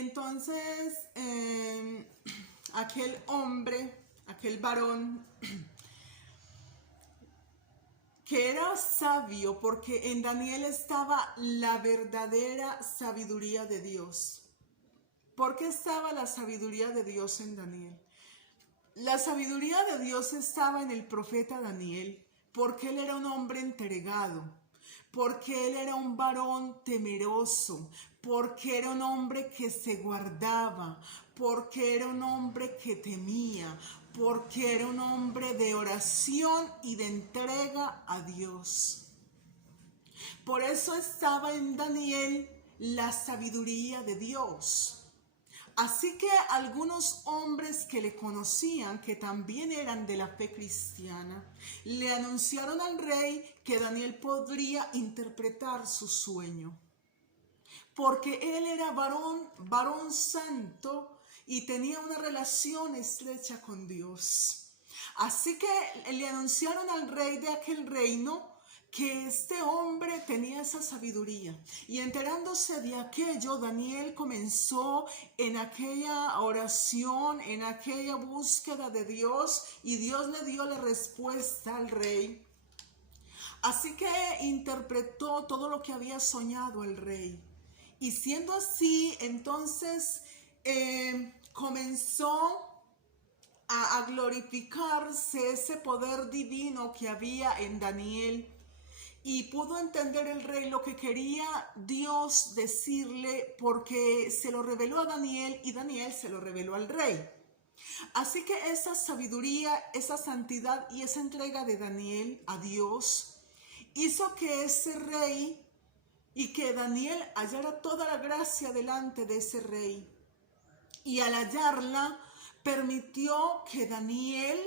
Entonces, aquel hombre, aquel varón, que era sabio, porque en Daniel estaba la verdadera sabiduría de Dios. ¿Por qué estaba la sabiduría de Dios en Daniel? La sabiduría de Dios estaba en el profeta Daniel, porque él era un hombre entregado, porque él era un varón temeroso, porque era un hombre que se guardaba, porque era un hombre que temía, porque era un hombre de oración y de entrega a Dios. Por eso estaba en Daniel la sabiduría de Dios. Así que algunos hombres que le conocían, que también eran de la fe cristiana, le anunciaron al rey que Daniel podría interpretar su sueño, porque él era varón santo y tenía una relación estrecha con Dios. Así que le anunciaron al rey de aquel reino que este hombre tenía esa sabiduría. Y enterándose de aquello, Daniel comenzó en aquella oración, en aquella búsqueda de Dios, y Dios le dio la respuesta al rey. Así que interpretó todo lo que había soñado el rey. Y siendo así, entonces comenzó a glorificarse ese poder divino que había en Daniel. Y pudo entender el rey lo que quería Dios decirle, porque se lo reveló a Daniel y Daniel se lo reveló al rey. Así que esa sabiduría, esa santidad y esa entrega de Daniel a Dios hizo que ese rey y que Daniel hallara toda la gracia delante de ese rey. Y al hallarla, permitió que Daniel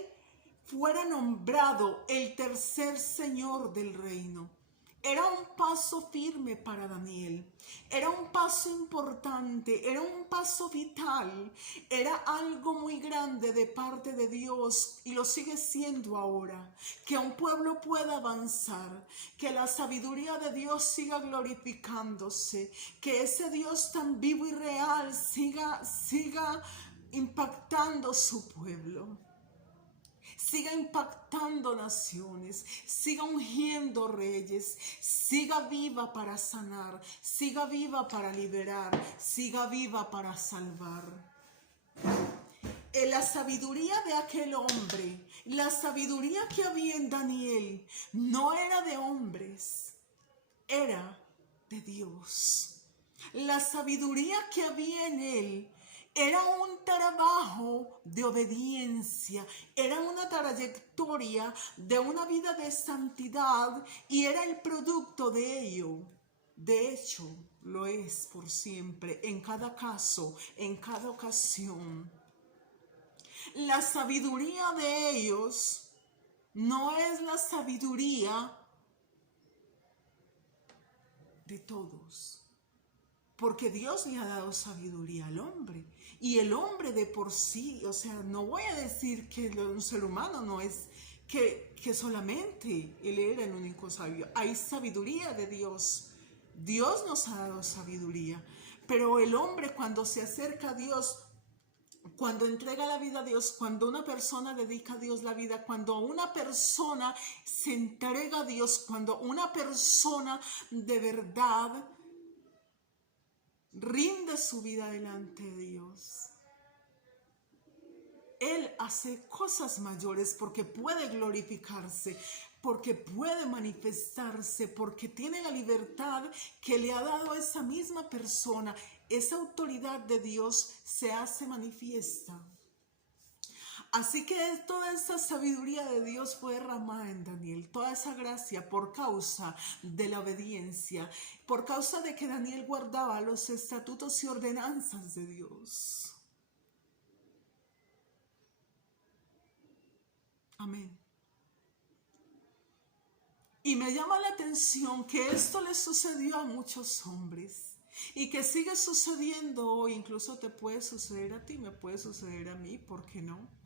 fuera nombrado el tercer señor del reino. Era un paso firme para Daniel, era un paso importante, era un paso vital, era algo muy grande de parte de Dios y lo sigue siendo ahora, que un pueblo pueda avanzar, que la sabiduría de Dios siga glorificándose, que ese Dios tan vivo y real siga impactando su pueblo. Siga impactando naciones, siga ungiendo reyes, siga viva para sanar, siga viva para liberar, siga viva para salvar. La sabiduría de aquel hombre, la sabiduría que había en Daniel, no era de hombres, era de Dios. La sabiduría que había en él era un trabajo de obediencia, era una trayectoria de una vida de santidad y era el producto de ello. De hecho, lo es por siempre, en cada caso, en cada ocasión. La sabiduría de ellos no es la sabiduría de todos. Porque Dios le ha dado sabiduría al hombre. Y el hombre de por sí, o sea, no voy a decir que un ser humano no es que solamente él era el único sabio. Hay sabiduría de Dios. Dios nos ha dado sabiduría. Pero el hombre cuando se acerca a Dios, cuando entrega la vida a Dios, cuando una persona dedica a Dios la vida, cuando una persona se entrega a Dios, cuando una persona de verdad rinde su vida delante de Dios, Él hace cosas mayores porque puede glorificarse, porque puede manifestarse, porque tiene la libertad que le ha dado esa misma persona. Esa autoridad de Dios se hace manifiesta. Así que toda esa sabiduría de Dios fue derramada en Daniel, toda esa gracia por causa de la obediencia, por causa de que Daniel guardaba los estatutos y ordenanzas de Dios. Amén. Y me llama la atención que esto le sucedió a muchos hombres y que sigue sucediendo hoy. Incluso te puede suceder a ti, me puede suceder a mí, ¿por qué no?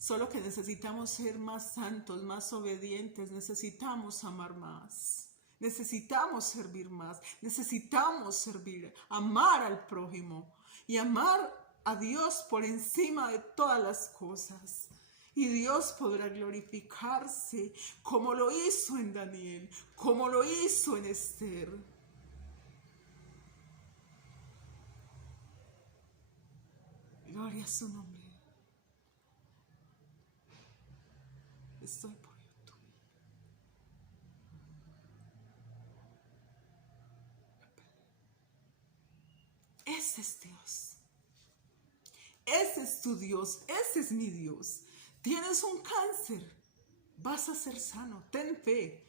Solo que necesitamos ser más santos, más obedientes, necesitamos amar más, necesitamos servir más, necesitamos servir, amar al prójimo. y amar a Dios por encima de todas las cosas. Y Dios podrá glorificarse como lo hizo en Daniel, como lo hizo en Esther. Gloria a su nombre. Estoy por YouTube. Ese es Dios. Ese es tu Dios. Ese es mi Dios. Tienes un cáncer. Vas a ser sano. Ten fe.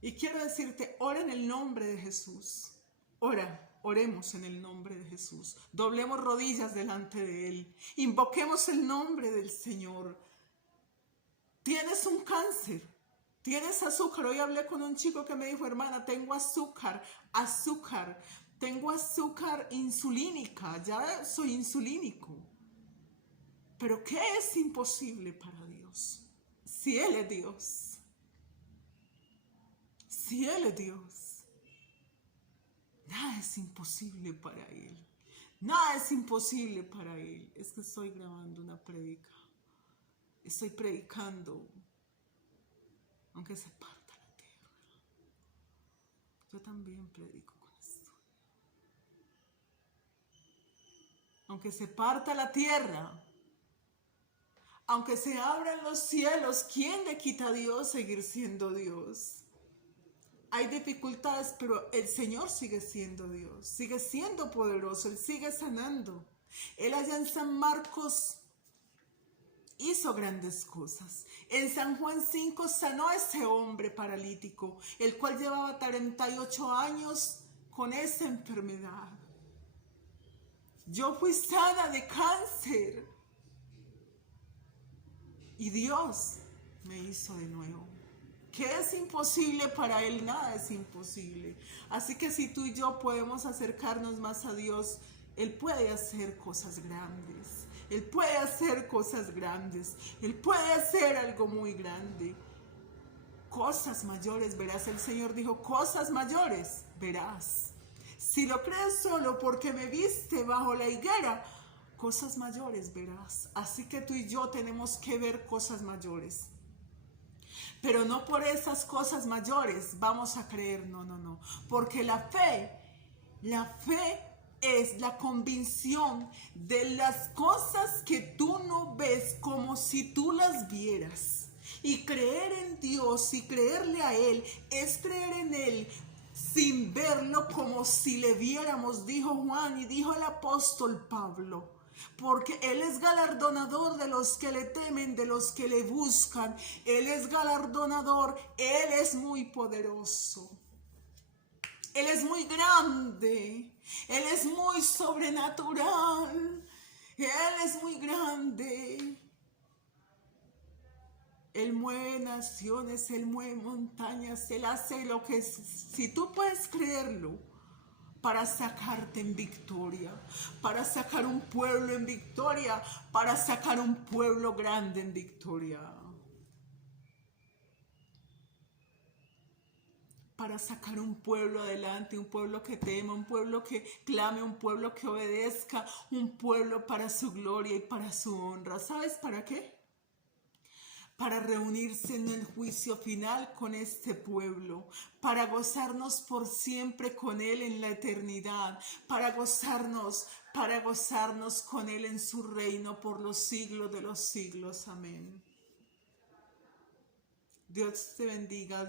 Y quiero decirte, ora en el nombre de Jesús. Oremos en el nombre de Jesús. Doblemos rodillas delante de Él. Invoquemos el nombre del Señor. Tienes un cáncer. Tienes azúcar. Hoy hablé con un chico que me dijo, hermana, tengo azúcar. Tengo azúcar insulínica. Ya soy insulínico. Pero ¿qué es imposible para Dios? Si Él es Dios. Si Él es Dios. Nada es imposible para Él. Nada es imposible para Él. Es que estoy grabando una prédica. Estoy predicando. Aunque se parta la tierra. Yo también predico con esto. Aunque se parta la tierra. Aunque se abran los cielos, ¿quién le quita a Dios seguir siendo Dios? Hay dificultades, pero el Señor sigue siendo Dios, sigue siendo poderoso, Él sigue sanando. Él allá en San Marcos hizo grandes cosas. En San Juan 5 sanó a ese hombre paralítico, el cual llevaba 38 años con esa enfermedad. Yo fui sana de cáncer. Y Dios me hizo de nuevo. ¿Qué es imposible para Él? Nada es imposible. Así que si tú y yo podemos acercarnos más a Dios, Él puede hacer cosas grandes. Él puede hacer cosas grandes. Él puede hacer algo muy grande. Cosas mayores verás. El Señor dijo, cosas mayores verás. Si lo crees solo porque me viste bajo la higuera, cosas mayores verás. Así que tú y yo tenemos que ver cosas mayores. Pero no por esas cosas mayores vamos a creer, no. Porque la fe es la convicción de las cosas que tú no ves como si tú las vieras. Y creer en Dios y creerle a Él es creer en Él sin verlo como si le viéramos, dijo Juan y dijo el apóstol Pablo. Porque Él es galardonador de los que le temen, de los que le buscan. Él es galardonador, Él es muy poderoso. Él es muy grande, Él es muy sobrenatural, Él es muy grande. Él mueve naciones, Él mueve montañas, Él hace lo que es. Si tú puedes creerlo, para sacarte en victoria, para sacar un pueblo en victoria, para sacar un pueblo grande en victoria. Para sacar un pueblo adelante, un pueblo que tema, un pueblo que clame, un pueblo que obedezca, un pueblo para su gloria y para su honra. ¿Sabes para qué? Para reunirse en el juicio final con este pueblo, para gozarnos por siempre con Él en la eternidad, para gozarnos con Él en su reino por los siglos de los siglos. Amén. Dios te bendiga,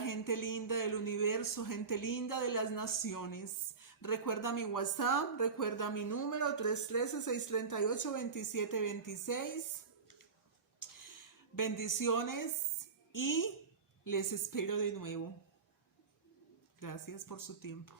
gente linda del universo, gente linda de las naciones. Recuerda mi WhatsApp, recuerda mi número 313-638-2726. Bendiciones y les espero de nuevo. Gracias por su tiempo.